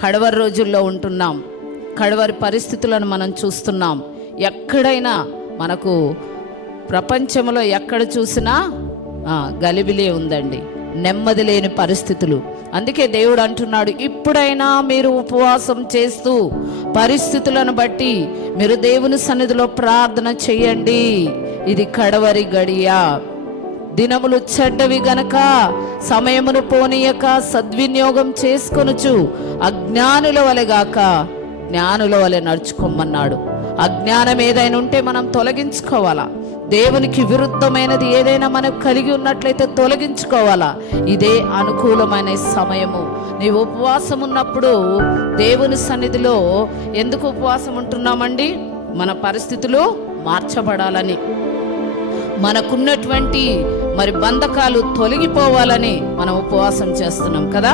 కడవరి రోజుల్లో ఉంటున్నాం. కడవరి పరిస్థితులను మనం చూస్తున్నాం. ఎక్కడైనా మనకు ప్రపంచంలో ఎక్కడ చూసినా గలిబిలే ఉందండి, నెమ్మది లేని పరిస్థితులు. అందుకే దేవుడు అంటున్నాడు, ఇప్పుడైనా మీరు ఉపవాసం చేస్తూ పరిస్థితులను బట్టి మీరు దేవుని సన్నిధిలో ప్రార్థన చేయండి. ఇది కడవరి గడియ. దినములు చెడ్డవి గనక సమయమును పోనీయక సద్వినియోగం చేసుకొనుచు అజ్ఞానుల వలె గాక జ్ఞానుల వలె నడుచుకోమన్నాడు. అజ్ఞానం ఏదైనా ఉంటే మనం తొలగించుకోవాలా. దేవునికి విరుద్ధమైనది ఏదైనా మనకు కలిగి ఉన్నట్లయితే తొలగించుకోవాలా. ఇదే అనుకూలమైన సమయము. నీవు ఉపవాసం ఉన్నప్పుడు దేవుని సన్నిధిలో ఎందుకు ఉపవాసం ఉంటున్నామండి? మన పరిస్థితులు మార్చబడాలని, మనకున్నటువంటి బంధకాలు తొలగిపోవాలని మనం ఉపవాసం చేస్తున్నాం కదా.